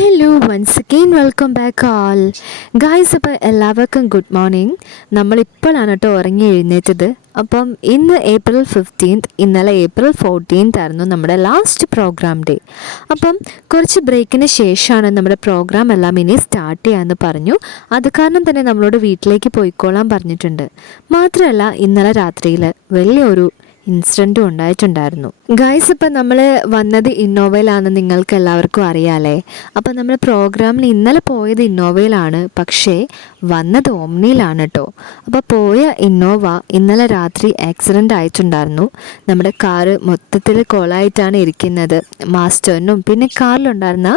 Hello once again welcome back all guys. അപ്പോൾ എല്ലാവർക്കും good morning. നമ്മളിപ്പോഴാണ് കേട്ടോ ഉറങ്ങി എഴുന്നേറ്റത്. അപ്പം ഇന്ന് April 15th, ഇന്നലെ April 14th ആയിരുന്നു നമ്മുടെ ലാസ്റ്റ് പ്രോഗ്രാം ഡേ. അപ്പം കുറച്ച് ബ്രേക്കിന് ശേഷമാണ് നമ്മുടെ പ്രോഗ്രാം എല്ലാം ഇനി സ്റ്റാർട്ട് ചെയ്യാമെന്ന് പറഞ്ഞു. അത് കാരണം തന്നെ നമ്മളോട് വീട്ടിലേക്ക് പോയിക്കോളാൻ പറഞ്ഞിട്ടുണ്ട്. മാത്രമല്ല ഇന്നലെ രാത്രിയിൽ വലിയൊരു ഇൻസിഡൻറ്റും ഉണ്ടായിട്ടുണ്ടായിരുന്നു ഗൈസ്. ഇപ്പം നമ്മൾ വന്നത് ഇന്നോവയിലാണെന്ന് നിങ്ങൾക്ക് എല്ലാവർക്കും അറിയാമല്ലേ. അപ്പം നമ്മൾ പ്രോഗ്രാമിന് ഇന്നലെ പോയത് ഇന്നോവയിലാണ്, പക്ഷേ വന്നത് ഓമ്നിയിലാണ് കേട്ടോ. അപ്പോൾ പോയ ഇന്നോവ ഇന്നലെ രാത്രി ആക്സിഡൻ്റ് ആയിട്ടുണ്ടായിരുന്നു. നമ്മുടെ കാറ് മൊത്തത്തിൽ കോളായിട്ടാണ് ഇരിക്കുന്നത്. മാസ്റ്ററിനും പിന്നെ കാറിലുണ്ടായിരുന്ന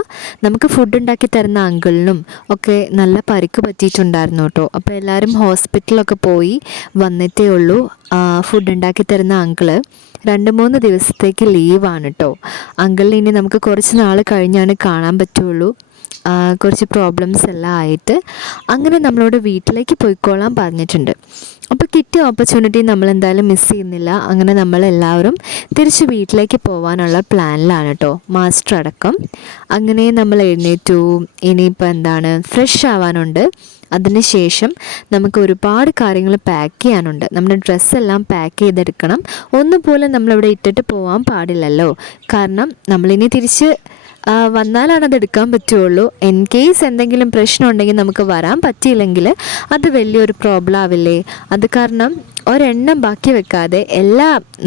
നമുക്ക് ഫുഡ് ഉണ്ടാക്കി തരുന്ന അങ്കിളിനും ഒക്കെ നല്ല പരിക്ക് പറ്റിയിട്ടുണ്ടായിരുന്നു കേട്ടോ. അപ്പോൾ എല്ലാവരും ഹോസ്പിറ്റലൊക്കെ പോയി വന്നിട്ടേ ഉള്ളൂ. ഫുഡ് ഉണ്ടാക്കി തരുന്ന അങ്കിള് 2-3 ദിവസത്തേക്ക് ലീവാണ് കേട്ടോ. അങ്കിളിന് ഇനി നമുക്ക് കുറച്ച് നാൾ കഴിഞ്ഞാണ് കാണാൻ പറ്റുള്ളൂ. കുറച്ച് പ്രോബ്ലംസ് എല്ലാം ആയിട്ട് അങ്ങനെ നമ്മളോട് വീട്ടിലേക്ക് പോയിക്കോളാൻ പറഞ്ഞിട്ടുണ്ട്. അപ്പോൾ കിട്ടിയ ഓപ്പർച്യൂണിറ്റി നമ്മൾ എന്തായാലും മിസ് ചെയ്യുന്നില്ല. അങ്ങനെ നമ്മളെല്ലാവരും തിരിച്ച് വീട്ടിലേക്ക് പോകാനുള്ള പ്ലാനിലാണ് കേട്ടോ, മാസ്റ്റർ അടക്കം. അങ്ങനെ നമ്മൾ എഴുന്നേറ്റു. ഇനിയിപ്പോൾ എന്താണ്, ഫ്രഷ് ആവാനുണ്ട്. അതിനുശേഷം നമുക്ക് ഒരുപാട് കാര്യങ്ങൾ പാക്ക് ചെയ്യാനുണ്ട്. നമ്മുടെ ഡ്രസ്സെല്ലാം പാക്ക് ചെയ്തെടുക്കണം. ഒന്നുപോലെ നമ്മളിവിടെ ഇട്ടിട്ട് പോകാൻ പാടില്ലല്ലോ. കാരണം നമ്മളിനി തിരിച്ച് വന്നാലാണ് അത് എടുക്കാൻ പറ്റുള്ളൂ. ഇൻ കേസ് എന്തെങ്കിലും പ്രശ്നം ഉണ്ടെങ്കിൽ നമുക്ക് വരാൻ പറ്റിയില്ലെങ്കിൽ അത് വലിയൊരു പ്രോബ്ലം ആവില്ലേ. അത് കാരണം ഒരെണ്ണം ബാക്കി വെക്കാതെ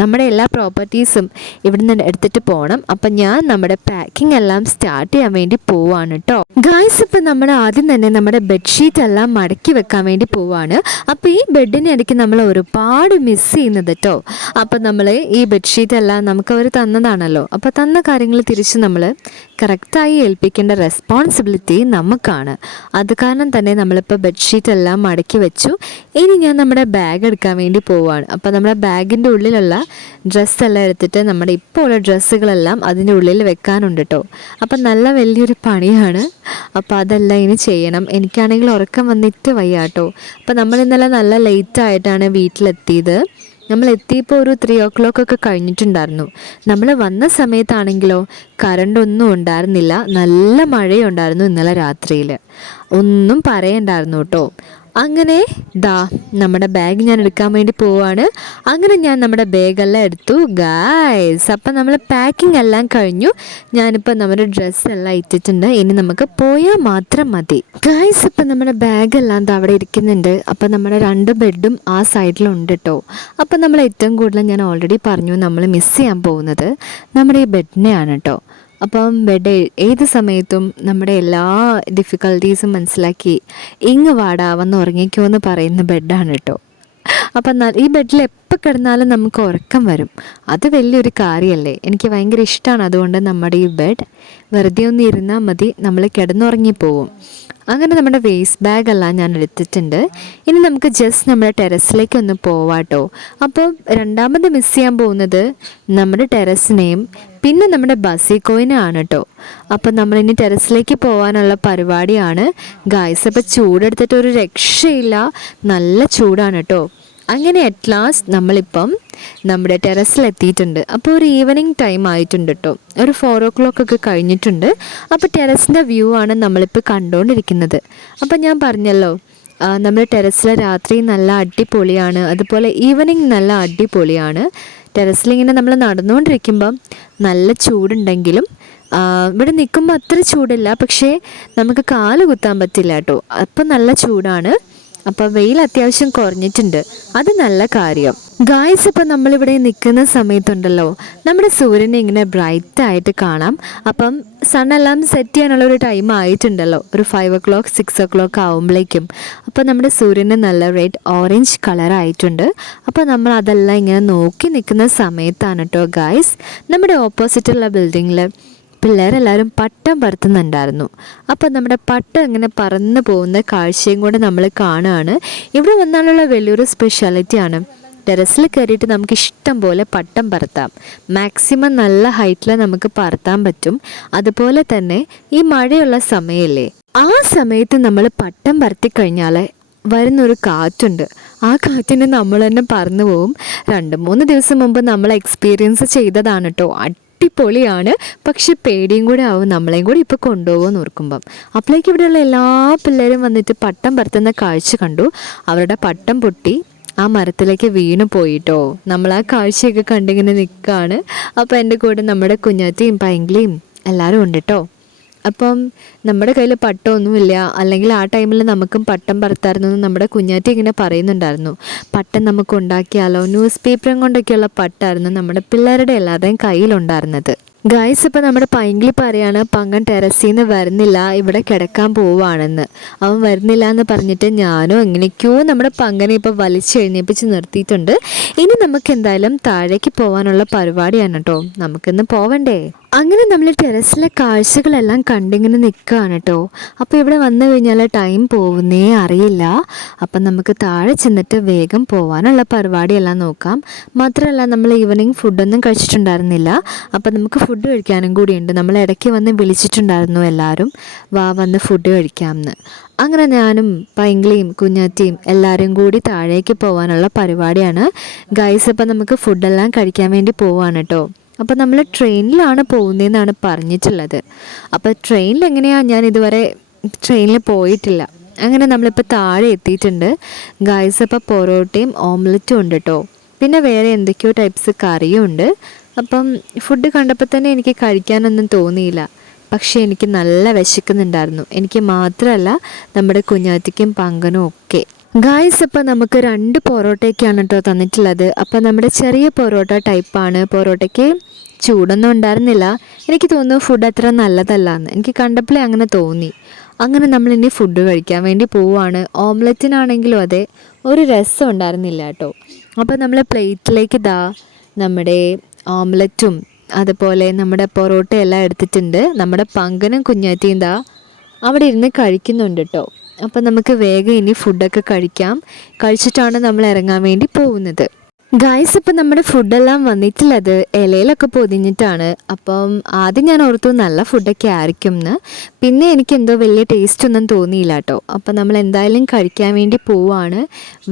നമ്മുടെ എല്ലാ പ്രോപ്പർട്ടീസും ഇവിടുന്ന് എടുത്തിട്ട് പോകണം. അപ്പം ഞാൻ നമ്മുടെ പാക്കിംഗ് എല്ലാം സ്റ്റാർട്ട് ചെയ്യാൻ വേണ്ടി പോവാണ് കേട്ടോ ഗായ്സ്. ഇപ്പം നമ്മൾ ആദ്യം തന്നെ നമ്മുടെ ബെഡ്ഷീറ്റ് എല്ലാം മടക്കി വെക്കാൻ വേണ്ടി പോവാണ്. അപ്പോൾ ഈ ബെഡിനെ ഇടയ്ക്ക് നമ്മൾ ഒരുപാട് മിസ് ചെയ്യുന്നത് കേട്ടോ. അപ്പം നമ്മൾ ഈ ബെഡ്ഷീറ്റ് എല്ലാം നമുക്ക് അവർ തന്നതാണല്ലോ. അപ്പോൾ തന്ന കാര്യങ്ങൾ തിരിച്ച് നമ്മൾ കറക്റ്റായി ഏൽപ്പിക്കേണ്ട റെസ്പോൺസിബിലിറ്റി നമുക്കാണ്. അത് കാരണം തന്നെ നമ്മളിപ്പോൾ ബെഡ്ഷീറ്റ് എല്ലാം മടക്കി വെച്ചു. ഇനി ഞാൻ നമ്മുടെ ബാഗ് എടുക്കാൻ വേണ്ടി പോവുകയാണ്. അപ്പോൾ നമ്മുടെ ബാഗിൻ്റെ ഉള്ളിലുള്ള ഡ്രസ്സെല്ലാം എടുത്തിട്ട് നമ്മുടെ ഇപ്പോൾ ഉള്ള ഡ്രസ്സുകളെല്ലാം അതിൻ്റെ ഉള്ളിൽ വെക്കാനുണ്ട് കേട്ടോ. അപ്പം നല്ല വലിയൊരു പണിയാണ്. അപ്പോൾ അതെല്ലാം ഇനി ചെയ്യണം. എനിക്കാണെങ്കിൽ ഉറക്കം വന്നിട്ട് വയ്യ കേട്ടോ. അപ്പോൾ നമ്മൾ ഇന്നലെ നല്ല ലേറ്റായിട്ടാണ് വീട്ടിലെത്തിയത്. നമ്മൾ എത്തിയപ്പോൾ ഒരു 3 o'clock ഒക്കെ കഴിഞ്ഞിട്ടുണ്ടായിരുന്നു. നമ്മൾ വന്ന സമയത്താണെങ്കിലോ കറണ്ടൊന്നും ഉണ്ടായിരുന്നില്ല. നല്ല മഴയുണ്ടായിരുന്നു ഇന്നലെ രാത്രിയിൽ. ഒന്നും പറയണ്ടായിരുന്നു കേട്ടോ. അങ്ങനെ നമ്മുടെ ബാഗ് ഞാൻ എടുക്കാൻ വേണ്ടി പോവാണ്. അങ്ങനെ ഞാൻ നമ്മുടെ ബാഗെല്ലാം എടുത്തു ഗായ്സ്. അപ്പം നമ്മൾ പാക്കിംഗ് എല്ലാം കഴിഞ്ഞു. ഞാനിപ്പോൾ നമ്മുടെ ഡ്രസ്സെല്ലാം ഇട്ടിട്ടുണ്ട്. ഇനി നമുക്ക് പോയാൽ മാത്രം മതി ഗായ്സ്. ഇപ്പം നമ്മുടെ ബാഗെല്ലാം അവിടെ ഇരിക്കുന്നുണ്ട്. അപ്പം നമ്മുടെ 2 ബെഡും ആ സൈഡിലുണ്ട് കേട്ടോ. അപ്പം നമ്മൾ ഏറ്റവും കൂടുതൽ ഞാൻ ഓൾറെഡി പറഞ്ഞു നമ്മൾ മിസ് ചെയ്യാൻ പോകുന്നത് നമ്മുടെ ഈ ബെഡിനെയാണ് കേട്ടോ. അപ്പം ബെഡ് ഏത് സമയത്തും നമ്മുടെ എല്ലാ ഡിഫിക്കൽട്ടീസും മനസ്സിലാക്കി ഇങ്ങ് വാടാ വന്ന് ഉറങ്ങിക്കോ എന്ന് പറയുന്ന ബെഡാണ് കേട്ടോ. അപ്പം ഈ ബെഡിൽ എപ്പോൾ കിടന്നാലും നമുക്ക് ഉറക്കം വരും. അത് വലിയൊരു കാര്യമല്ലേ. എനിക്ക് ഭയങ്കര ഇഷ്ടമാണ്. അതുകൊണ്ട് നമ്മുടെ ഈ ബെഡ് വെറുതെ ഒന്ന് ഇരുന്നാൽ മതി, നമ്മൾ കിടന്നുറങ്ങിപ്പോവും. അങ്ങനെ നമ്മുടെ വേസ്റ്റ് ബാഗെല്ലാം ഞാൻ എടുത്തിട്ടുണ്ട്. ഇനി നമുക്ക് ജസ്റ്റ് നമ്മുടെ ടെറസിലേക്ക് ഒന്ന് പോവാട്ടോ. അപ്പോൾ രണ്ടാമത് മിസ് ചെയ്യാൻ പോകുന്നത് നമ്മുടെ ടെറസിനെയും പിന്നെ നമ്മുടെ ബസിക്കോയിനാണ് കേട്ടോ. അപ്പം നമ്മളിനി ടെറസിലേക്ക് പോകാനുള്ള പരിപാടിയാണ് ഗായ്സ്. അപ്പോൾ ചൂടെടുത്തിട്ട് ഒരു രക്ഷയില്ല, നല്ല ചൂടാണ് കേട്ടോ. അങ്ങനെ അറ്റ് ലാസ്റ്റ് നമ്മളിപ്പം നമ്മുടെ ടെറസിലെത്തിയിട്ടുണ്ട്. അപ്പോൾ ഒരു ഈവനിങ് ടൈം ആയിട്ടുണ്ട് കേട്ടോ. ഒരു 4 o'clock ഒക്കെ കഴിഞ്ഞിട്ടുണ്ട്. അപ്പോൾ ടെറസിൻ്റെ വ്യൂ ആണ് നമ്മളിപ്പോൾ കണ്ടുകൊണ്ടിരിക്കുന്നത്. അപ്പം ഞാൻ പറഞ്ഞല്ലോ നമ്മുടെ ടെറസിലെ രാത്രി നല്ല അടിപൊളിയാണ്, അതുപോലെ ഈവനിങ് നല്ല അടിപൊളിയാണ്. ടെറസിലിങ്ങനെ നമ്മൾ നടന്നുകൊണ്ടിരിക്കുമ്പം നല്ല ചൂടുണ്ടെങ്കിലും ഇവിടെ നിൽക്കുമ്പോൾ അത്ര ചൂടില്ല. പക്ഷേ നമുക്ക് കാല് കുത്താൻ പറ്റില്ല കേട്ടോ. അപ്പം നല്ല ചൂടാണ്. അപ്പോൾ വെയിൽ അത്യാവശ്യം കുറഞ്ഞിട്ടുണ്ട്, അത് നല്ല കാര്യം ഗായ്സ്. ഇപ്പം നമ്മളിവിടെ നിൽക്കുന്ന സമയത്തുണ്ടല്ലോ നമ്മുടെ സൂര്യനെ ഇങ്ങനെ ബ്രൈറ്റായിട്ട് കാണാം. അപ്പം സണ്ണെല്ലാം സെറ്റ് ചെയ്യാനുള്ള ഒരു ടൈം ആയിട്ടുണ്ടല്ലോ, ഒരു 5 o'clock 6 o'clock ആവുമ്പോഴേക്കും. അപ്പോൾ നമ്മുടെ സൂര്യന് നല്ല റെഡ് ഓറഞ്ച് കളറായിട്ടുണ്ട്. അപ്പോൾ നമ്മൾ അതെല്ലാം ഇങ്ങനെ നോക്കി നിൽക്കുന്ന സമയത്താണ് കേട്ടോ ഗായ്സ് നമ്മുടെ ഓപ്പോസിറ്റുള്ള ബിൽഡിങ്ങിൽ പിള്ളേരെല്ലാവരും പട്ടം പറത്തുന്നുണ്ടായിരുന്നു. അപ്പോൾ നമ്മുടെ പട്ടം ഇങ്ങനെ പറന്ന് പോകുന്ന കാഴ്ചയും കൂടെ നമ്മൾ കാണുകയാണ്. ഇവിടെ വന്നാലുള്ള വലിയൊരു സ്പെഷ്യാലിറ്റിയാണ്, ടെറസിൽ കയറിയിട്ട് നമുക്ക് ഇഷ്ടം പോലെ പട്ടം പറത്താം. മാക്സിമം നല്ല ഹൈറ്റിൽ നമുക്ക് പറത്താൻ പറ്റും. അതുപോലെ തന്നെ ഈ മഴയുള്ള സമയമില്ലേ, ആ സമയത്ത് നമ്മൾ പട്ടം പറത്തി കഴിഞ്ഞാൽ വരുന്നൊരു കാറ്റുണ്ട്. ആ കാറ്റിന് നമ്മൾ തന്നെ പറന്നു പോവും. 2-3 ദിവസം മുമ്പ് നമ്മൾ എക്സ്പീരിയൻസ് ചെയ്തതാണ് കേട്ടോ. അടിപൊളിയാണ്. പക്ഷെ പേടിയും കൂടെ ആവും, നമ്മളെയും കൂടി ഇപ്പോൾ കൊണ്ടുപോകുമെന്ന് ഓർക്കുമ്പം. അപ്പോഴേക്കും ഇവിടെയുള്ള എല്ലാ പിള്ളേരും വന്നിട്ട് പട്ടം പറത്തുന്ന കാഴ്ച കണ്ടു. അവരുടെ പട്ടം പൊട്ടി ആ മരത്തിലേക്ക് വീണ് പോയിട്ടോ. നമ്മൾ ആ കാഴ്ചയൊക്കെ കണ്ടിങ്ങനെ നിൽക്കുകയാണ്. അപ്പോൾ എൻ്റെ കൂടെ നമ്മുടെ കുഞ്ഞാറ്റയും പൈങ്കിളിയും എല്ലാവരും ഉണ്ട് കേട്ടോ. അപ്പം നമ്മുടെ കയ്യിൽ പട്ടമൊന്നുമില്ല, അല്ലെങ്കിൽ ആ ടൈമിൽ നമുക്കും പട്ടം പറത്തായിരുന്നു എന്ന് നമ്മുടെ കുഞ്ഞാറ്റി ഇങ്ങനെ പറയുന്നുണ്ടായിരുന്നു. പട്ടം നമുക്ക് ഉണ്ടാക്കിയാലോ, ന്യൂസ് പേപ്പറും കൊണ്ടൊക്കെയുള്ള പട്ടമായിരുന്നു നമ്മുടെ പിള്ളേരുടെ എല്ലാവരുടെയും കയ്യിലുണ്ടായിരുന്നത്. ഗായ്സ്, ഇപ്പോൾ നമ്മുടെ പൈങ്കിളി പറയാണ് പങ്കൻ ടെറസിൽ നിന്ന് വരുന്നില്ല, ഇവിടെ കിടക്കാൻ പോവുകയാണെന്ന്. അവൻ വരുന്നില്ല എന്ന് പറഞ്ഞിട്ട് ഞാനോ എങ്ങനെയൊക്കെയോ നമ്മുടെ പങ്കനെ ഇപ്പോൾ വലിച്ചെഴുന്നേപ്പിച്ച് നിർത്തിയിട്ടുണ്ട്. ഇനി നമുക്ക് എന്തായാലും താഴേക്ക് പോകാനുള്ള പരിപാടിയാണ് കേട്ടോ. നമുക്കിന്ന് പോവണ്ടേ? അങ്ങനെ നമ്മൾ ടെറസിലെ കാഴ്ചകളെല്ലാം കണ്ടിങ്ങനെ നിൽക്കുകയാണ് കേട്ടോ. അപ്പോൾ ഇവിടെ വന്നു കഴിഞ്ഞാൽ ടൈം പോകുന്നേ അറിയില്ല. അപ്പം നമുക്ക് താഴെ ചെന്നിട്ട് വേഗം പോകാനുള്ള പരിപാടിയെല്ലാം നോക്കാം. മാത്രമല്ല നമ്മൾ ഈവനിങ് ഫുഡൊന്നും കഴിച്ചിട്ടുണ്ടായിരുന്നില്ല. അപ്പം നമുക്ക് ഫുഡ് കഴിക്കാനും കൂടിയുണ്ട്. നമ്മൾ ഇടയ്ക്ക് വന്ന് വിളിച്ചിട്ടുണ്ടായിരുന്നു എല്ലാവരും, വാ വന്ന് ഫുഡ് കഴിക്കാമെന്ന്. അങ്ങനെ ഞാനും പൈങ്കിളിയും കുഞ്ഞാറ്റിയും എല്ലാവരും കൂടി താഴേക്ക് പോകാനുള്ള പരിപാടിയാണ് ഗൈസ്. അപ്പം നമുക്ക് ഫുഡെല്ലാം കഴിക്കാൻ വേണ്ടി പോവാണ് കേട്ടോ. അപ്പോൾ നമ്മൾ ട്രെയിനിലാണ് പോകുന്നതെന്നാണ് പറഞ്ഞിട്ടുള്ളത്. അപ്പോൾ ട്രെയിനിൽ എങ്ങനെയാണ്, ഞാൻ ഇതുവരെ ട്രെയിനിൽ പോയിട്ടില്ല. അങ്ങനെ നമ്മളിപ്പോൾ താഴെ എത്തിയിട്ടുണ്ട് ഗൈസ്. അപ്പോൾ പൊറോട്ടയും ഓംലെറ്റും ഉണ്ട് കേട്ടോ. പിന്നെ വേറെ എന്തൊക്കെയോ ടൈപ്സ് കറിയും ഉണ്ട്. അപ്പം ഫുഡ് കണ്ടപ്പോൾ തന്നെ എനിക്ക് കഴിക്കാനൊന്നും തോന്നിയില്ല. പക്ഷേ എനിക്ക് നല്ല വിശക്കുന്നുണ്ടായിരുന്നു. എനിക്ക് മാത്രമല്ല നമ്മുടെ കുഞ്ഞാറ്റിക്കും പങ്കനും ഒക്കെ. ഗായ്സ്, അപ്പോൾ നമുക്ക് 2 പൊറോട്ടയൊക്കെയാണ് കേട്ടോ തന്നിട്ടുള്ളത്. അപ്പോൾ നമ്മുടെ ചെറിയ പൊറോട്ട ടൈപ്പാണ്. പൊറോട്ടയ്ക്ക് ചൂടൊന്നും ഉണ്ടായിരുന്നില്ല. എനിക്ക് തോന്നുന്നു ഫുഡ് അത്ര നല്ലതല്ല എന്ന് എനിക്ക് കണ്ടപ്പോഴേ അങ്ങനെ തോന്നി. അങ്ങനെ നമ്മളിനി ഫുഡ് കഴിക്കാൻ വേണ്ടി പോവുകയാണ്. ഓംലെറ്റിനാണെങ്കിലും അതെ, ഒരു രസം ഉണ്ടായിരുന്നില്ല കേട്ടോ. അപ്പോൾ നമ്മൾ പ്ലേറ്റിലേക്ക് നമ്മുടെ ഓംലെറ്റും അതുപോലെ നമ്മുടെ പൊറോട്ടയെല്ലാം എടുത്തിട്ടുണ്ട്. നമ്മുടെ പങ്കനും കുഞ്ഞാറ്റിയും അവിടെ ഇരുന്ന് കഴിക്കുന്നുണ്ട് കേട്ടോ. അപ്പം നമുക്ക് വേഗം ഇനി ഫുഡൊക്കെ കഴിച്ചിട്ടാണ് നമ്മൾ ഇറങ്ങാൻ വേണ്ടി പോകുന്നത്. ഗായ്സ്, ഇപ്പം നമ്മുടെ ഫുഡെല്ലാം വന്നിട്ടുള്ളത് ഇലയിലൊക്കെ പൊതിഞ്ഞിട്ടാണ്. അപ്പം ആദ്യം ഞാൻ ഓർത്തു നല്ല ഫുഡൊക്കെ ആയിരിക്കും എന്ന്. പിന്നെ എനിക്കെന്തോ വലിയ ടേസ്റ്റൊന്നും തോന്നിയില്ല കേട്ടോ. അപ്പം നമ്മൾ എന്തായാലും കഴിക്കാൻ വേണ്ടി പോവുകയാണ്,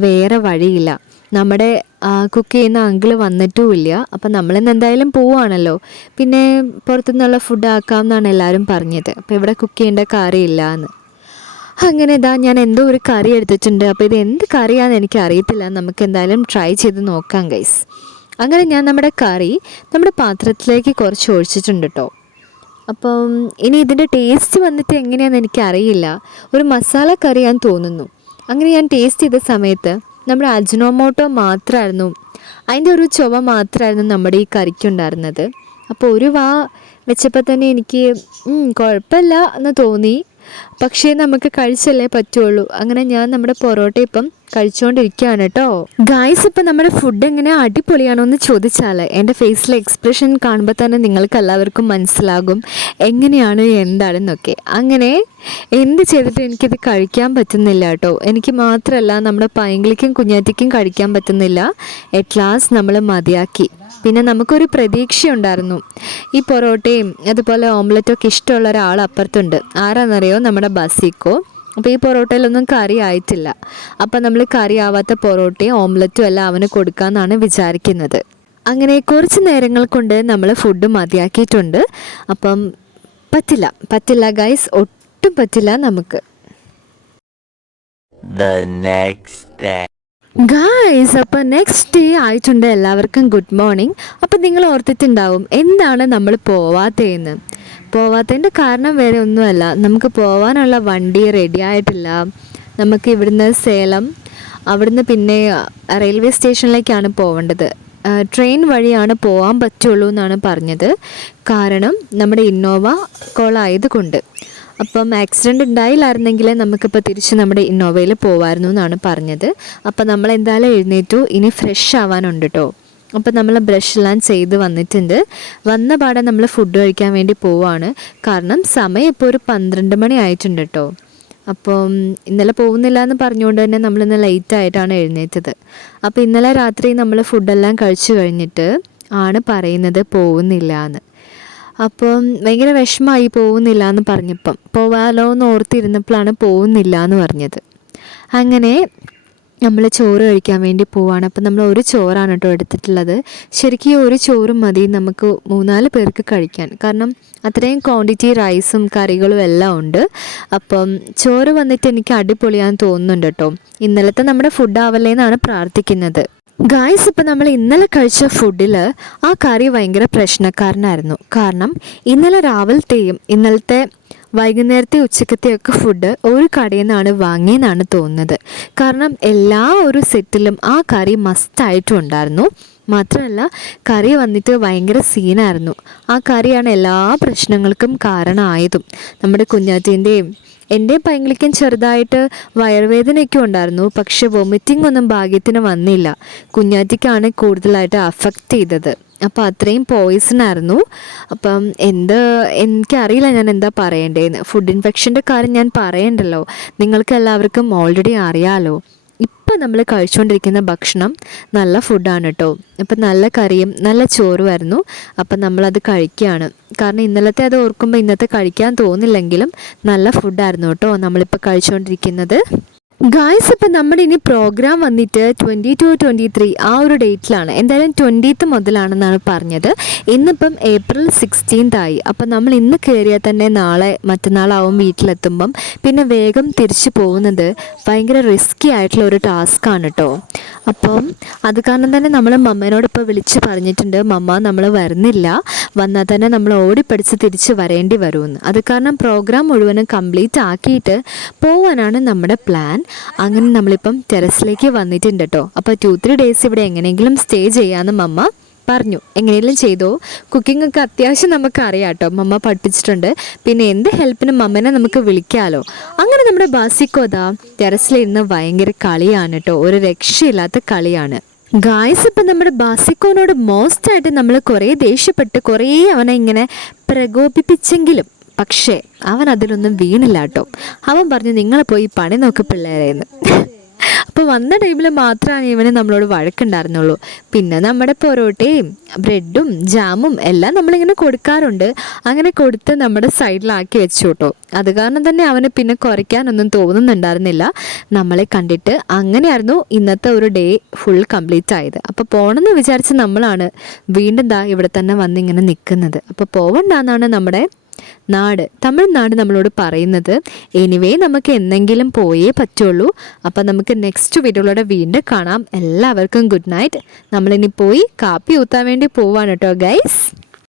വേറെ വഴിയില്ല. നമ്മുടെ കുക്ക് ചെയ്യുന്ന അങ്കിള് വന്നിട്ടുമില്ല. അപ്പം നമ്മളിന്ന് എന്തായാലും പോവുകയാണല്ലോ, പിന്നെ പുറത്തുനിന്നുള്ള ഫുഡ് ആക്കാമെന്നാണ് എല്ലാവരും പറഞ്ഞത്. അപ്പോൾ ഇവിടെ കുക്ക് ചെയ്യേണ്ട കാര്യമില്ല എന്ന്. അങ്ങനെ ഞാൻ എന്തോ ഒരു കറി എടുത്തിട്ടുണ്ട്. അപ്പോൾ ഇത് എന്ത് കറിയാണെന്ന് എനിക്ക് അറിയത്തില്ല. നമുക്ക് എന്തായാലും ട്രൈ ചെയ്ത് നോക്കാം ഗൈസ്. അങ്ങനെ ഞാൻ നമ്മുടെ കറി നമ്മുടെ പാത്രത്തിലേക്ക് കുറച്ച് ഒഴിച്ചിട്ടുണ്ട് കേട്ടോ. അപ്പം ഇനി ഇതിൻ്റെ ടേസ്റ്റ് വന്നിട്ട് എങ്ങനെയാണെന്ന് എനിക്കറിയില്ല. ഒരു മസാല കറിയാന്ന് തോന്നുന്നു. അങ്ങനെ ഞാൻ ടേസ്റ്റ് ചെയ്ത സമയത്ത് നമ്മുടെ അജിനോമോട്ടോ മാത്രമായിരുന്നു, അതിൻ്റെ ഒരു ചുവ മാത്രമായിരുന്നു നമ്മുടെ ഈ കറിക്കുണ്ടായിരുന്നത്. അപ്പോൾ ഒരു വാ വെച്ചപ്പോൾ തന്നെ എനിക്ക് കുഴപ്പമില്ല എന്ന് തോന്നി. പക്ഷേ നമുക്ക് കഴിച്ചല്ലേ പറ്റുള്ളൂ. അങ്ങനെ ഞാൻ നമ്മുടെ പൊറോട്ട ഇപ്പം കഴിച്ചുകൊണ്ടിരിക്കുകയാണ് കേട്ടോ. ഗായ്സ്, ഇപ്പം നമ്മുടെ ഫുഡ് എങ്ങനെ അടിപൊളിയാണോ എന്ന് ചോദിച്ചാൽ എൻ്റെ ഫേസിലെ എക്സ്പ്രഷൻ കാണുമ്പോൾ തന്നെ നിങ്ങൾക്ക് എല്ലാവർക്കും മനസ്സിലാകും എങ്ങനെയാണ് എന്താണെന്നൊക്കെ. അങ്ങനെ എന്ത് ചെയ്തിട്ടും എനിക്കിത് കഴിക്കാൻ പറ്റുന്നില്ല കേട്ടോ. എനിക്ക് മാത്രമല്ല നമ്മുടെ പൈങ്കിളിക്കും കുഞ്ഞാറ്റിക്കും കഴിക്കാൻ പറ്റുന്നില്ല. അറ്റ് ലാസ്റ്റ് നമ്മൾ മതിയാക്കി. പിന്നെ നമുക്കൊരു പ്രതീക്ഷയുണ്ടായിരുന്നു, ഈ പൊറോട്ടയും അതുപോലെ ഓംലെറ്റൊക്കെ ഇഷ്ടമുള്ള ഒരാൾ അപ്പുറത്തുണ്ട്. ആരാന്നറിയോ? നമ്മുടെ ബസിക്കോ. അപ്പോൾ ഈ പൊറോട്ടയിലൊന്നും കറി ആയിട്ടില്ല. അപ്പം നമ്മൾ കറി ആവാത്ത പൊറോട്ടയും ഓംലെറ്റും എല്ലാം അവന് കൊടുക്കാമെന്നാണ് വിചാരിക്കുന്നത്. അങ്ങനെ കുറച്ച് നേരങ്ങൾ കൊണ്ട് നമ്മൾ ഫുഡ് മതിയാക്കിയിട്ടുണ്ട്. അപ്പം പറ്റില്ല ഗൈസ്, ഒട്ടും പറ്റില്ല നമുക്ക്. ഗായ്സ്, അപ്പോൾ നെക്സ്റ്റ് ഡേ ആയിട്ടുണ്ട്. എല്ലാവർക്കും ഗുഡ് മോർണിംഗ്. അപ്പോൾ നിങ്ങൾ ഓർത്തിട്ടുണ്ടാവും എന്താണ് നമ്മൾ പോവാത്തതിൻ്റെ കാരണം വേറെ ഒന്നുമല്ല, നമുക്ക് പോകാനുള്ള വണ്ടി റെഡി ആയിട്ടില്ല. നമുക്ക് ഇവിടുന്ന് സേലം, അവിടുന്ന് പിന്നെ റെയിൽവേ സ്റ്റേഷനിലേക്കാണ് പോവേണ്ടത്. ട്രെയിൻ വഴിയാണ് പോകാൻ പറ്റുള്ളൂ എന്നാണ് പറഞ്ഞത്. കാരണം നമ്മുടെ ഇന്നോവ കോളായതുകൊണ്ട്. അപ്പം ആക്സിഡൻറ്റ് ഉണ്ടായില്ലായിരുന്നെങ്കിൽ നമുക്കിപ്പോൾ തിരിച്ച് നമ്മുടെ ഇന്നോവയിൽ പോകാമായിരുന്നു എന്നാണ് പറഞ്ഞത്. അപ്പം നമ്മൾ എന്തായാലും എഴുന്നേറ്റു, ഇനി ഫ്രഷ് ആവാനുണ്ട് കേട്ടോ. അപ്പം നമ്മൾ ബ്രഷെല്ലാം ചെയ്ത് വന്നിട്ടുണ്ട്. വന്ന പാടെ നമ്മൾ ഫുഡ് കഴിക്കാൻ വേണ്ടി പോവുകയാണ്. കാരണം സമയം ഇപ്പോൾ ഒരു 12 മണി ആയിട്ടുണ്ട് കേട്ടോ. അപ്പം ഇന്നലെ പോകുന്നില്ല എന്ന് പറഞ്ഞുകൊണ്ട് തന്നെ നമ്മളിന്ന് ലേറ്റായിട്ടാണ് എഴുന്നേറ്റത്. അപ്പോൾ ഇന്നലെ രാത്രി നമ്മൾ ഫുഡെല്ലാം കഴിച്ചു കഴിഞ്ഞിട്ട് ആണ് പറയുന്നത് പോകുന്നില്ല എന്ന്. അപ്പം ഭയങ്കര വിഷമമായി പോകുന്നില്ല എന്ന് പറഞ്ഞപ്പം. പോവാലോ എന്ന് ഓർത്തിരുന്നപ്പോഴാണ് പോകുന്നില്ല എന്ന് പറഞ്ഞത്. അങ്ങനെ നമ്മൾ ചോറ് കഴിക്കാൻ വേണ്ടി പോവാണ്. അപ്പം നമ്മൾ ഒരു ചോറാണ് കേട്ടോ എടുത്തിട്ടുള്ളത്. ശരിക്കും ഈ ഒരു ചോറും മതി നമുക്ക് 3-4 പേർക്ക് കഴിക്കാൻ. കാരണം അത്രയും ക്വാണ്ടിറ്റി റൈസും കറികളും എല്ലാം ഉണ്ട്. അപ്പം ചോറ് വന്നിട്ട് എനിക്ക് അടിപൊളിയാന്ന് തോന്നുന്നുണ്ട് കേട്ടോ. ഇന്നലത്തെ നമ്മുടെ ഫുഡ് ആവല്ലേ എന്നാണ് പ്രാർത്ഥിക്കുന്നത്. ഗായ്സ്, ഇപ്പം നമ്മൾ ഇന്നലെ കഴിച്ച ഫുഡിൽ ആ കറി ഭയങ്കര പ്രശ്നക്കാരനായിരുന്നു. കാരണം ഇന്നലെ രാവിലത്തെയും ഇന്നലത്തെ വൈകുന്നേരത്തെ ഉച്ചക്കത്തെയൊക്കെ ഫുഡ് ഒരു കടയിൽ നിന്നാണ് വാങ്ങിയെന്നാണ് തോന്നുന്നത്. കാരണം എല്ലാ ഒരു സെറ്റിലും ആ കറി മസ്റ്റായിട്ടും ഉണ്ടായിരുന്നു. മാത്രമല്ല കറി വന്നിട്ട് ഭയങ്കര സീനായിരുന്നു. ആ കറിയാണ് എല്ലാ പ്രശ്നങ്ങൾക്കും കാരണമായതും. നമ്മുടെ കുഞ്ഞാറ്റേൻ്റെയും എൻ്റെ പൈങ്കിളിക്കും ചെറുതായിട്ട് വയറുവേദനയൊക്കെ ഉണ്ടായിരുന്നു. പക്ഷെ വൊമിറ്റിംഗ് ഒന്നും ഭാഗ്യത്തിന് വന്നില്ല. കുഞ്ഞാറ്റയ്ക്കാണ് കൂടുതലായിട്ട് അഫക്റ്റ് ചെയ്തത്. അപ്പോൾ അത്രയും പോയിസണായിരുന്നു. അപ്പം എനിക്കറിയില്ല ഞാൻ എന്താ പറയേണ്ടതെന്ന്. ഫുഡ് ഇൻഫെക്ഷൻ്റെ കാര്യം ഞാൻ പറയണ്ടല്ലോ, നിങ്ങൾക്ക് എല്ലാവർക്കും ഓൾറെഡി അറിയാമല്ലോ. ഇപ്പം നമ്മൾ കഴിച്ചുകൊണ്ടിരിക്കുന്ന ഭക്ഷണം നല്ല ഫുഡാണ് കേട്ടോ. അപ്പം നല്ല കറിയും നല്ല ചോറുമായിരുന്നു. അപ്പം നമ്മളത് കഴിക്കുകയാണ്. കാരണം ഇന്നലത്തെ അത് ഓർക്കുമ്പോൾ ഇന്നത്തെ കഴിക്കാൻ തോന്നില്ലെങ്കിലും നല്ല ഫുഡായിരുന്നു കേട്ടോ നമ്മളിപ്പോൾ കഴിച്ചുകൊണ്ടിരിക്കുന്നത്. ഗായ്സ്, ഇപ്പം നമ്മുടെ ഇനി പ്രോഗ്രാം വന്നിട്ട് 22-23 ആ ഒരു ഡേറ്റിലാണ്. എന്തായാലും 20th മുതലാണെന്നാണ് പറഞ്ഞത്. ഇന്നിപ്പം April 16th ആയി. അപ്പം നമ്മൾ ഇന്ന് കയറിയാൽ തന്നെ നാളെ മറ്റന്നാളാവും വീട്ടിലെത്തുമ്പം. പിന്നെ വേഗം തിരിച്ചു പോകുന്നത് ഭയങ്കര റിസ്ക്കി ആയിട്ടുള്ള ഒരു ടാസ്ക്കാണ് കേട്ടോ. അപ്പം അത് കാരണം തന്നെ നമ്മൾ മമ്മേനോട് ഇപ്പോൾ വിളിച്ച് പറഞ്ഞിട്ടുണ്ട്, മമ്മ നമ്മൾ വരുന്നില്ല, വന്നാൽ തന്നെ നമ്മൾ ഓടിപ്പടിച്ച് തിരിച്ച് വരേണ്ടി വരുമെന്ന്. അത് കാരണം പ്രോഗ്രാം മുഴുവനും കംപ്ലീറ്റ് ആക്കിയിട്ട് പോകാനാണ് നമ്മുടെ പ്ലാൻ. അങ്ങനെ നമ്മളിപ്പം ടെറസിലേക്ക് വന്നിട്ടുണ്ട് കേട്ടോ. അപ്പോൾ 2-3 ഡേയ്സ് ഇവിടെ എങ്ങനെയെങ്കിലും സ്റ്റേ ചെയ്യാമെന്ന് മമ്മ പറഞ്ഞു. എങ്ങനെയെങ്കിലും ചെയ്തോ, കുക്കിംഗ് ഒക്കെ അത്യാവശ്യം നമുക്ക് അറിയാം കേട്ടോ, മമ്മ പഠിപ്പിച്ചിട്ടുണ്ട്. പിന്നെ എന്ത് ഹെൽപ്പിനും മമ്മനെ നമുക്ക് വിളിക്കാമല്ലോ. അങ്ങനെ നമ്മുടെ ബാസിക്കോദാ ടെറസിലിരുന്ന് ഭയങ്കര കളിയാണ് കേട്ടോ, ഒരു രക്ഷയില്ലാത്ത കളിയാണ്. ഗായ്സ്, ഇപ്പം നമ്മുടെ ബാസിക്കോനോട് മോസ്റ്റായിട്ട് നമ്മൾ കുറേ ദേഷ്യപ്പെട്ട് കുറേ അവനെ ഇങ്ങനെ പ്രകോപിപ്പിച്ചെങ്കിലും പക്ഷേ അവൻ അതിലൊന്നും വീണില്ല കേട്ടോ. അവൻ പറഞ്ഞു, നിങ്ങൾ പോയി പണി നോക്ക് പിള്ളേരെന്ന്. അപ്പോൾ വന്ന ടൈമിൽ മാത്രമാണ് ഇവന് നമ്മളോട് വഴക്കുണ്ടായിരുന്നുള്ളൂ. പിന്നെ നമ്മുടെ പൊറോട്ടയും ബ്രെഡും ജാമും എല്ലാം നമ്മളിങ്ങനെ കൊടുക്കാറുണ്ട്. അങ്ങനെ കൊടുത്ത് നമ്മുടെ സൈഡിലാക്കി വെച്ചു കേട്ടോ. അത് കാരണം തന്നെ അവന് പിന്നെ കുറയ്ക്കാനൊന്നും തോന്നുന്നുണ്ടായിരുന്നില്ല നമ്മളെ കണ്ടിട്ട്. അങ്ങനെയായിരുന്നു ഇന്നത്തെ ഒരു ഡേ ഫുൾ കംപ്ലീറ്റ് ആയത്. അപ്പോൾ പോകണമെന്ന് വിചാരിച്ച് നമ്മളാണ് വീണ്ടും ഇവിടെ തന്നെ വന്നിങ്ങനെ നിൽക്കുന്നത്. അപ്പോൾ പോവണ്ടെന്നാണ് നമ്മുടെ തമിഴ്നാട് നമ്മളോട് പറയുന്നത്. എനിവേ നമുക്ക് എന്തെങ്കിലും പോയേ പറ്റുള്ളൂ. അപ്പം നമുക്ക് നെക്സ്റ്റ് വീഡിയോയിലൂടെ വീണ്ടും കാണാം. എല്ലാവർക്കും ഗുഡ് നൈറ്റ്. നമ്മളിനി പോയി കാപ്പി ഊത്താൻ വേണ്ടി പോവാണ് കേട്ടോ ഗൈസ്.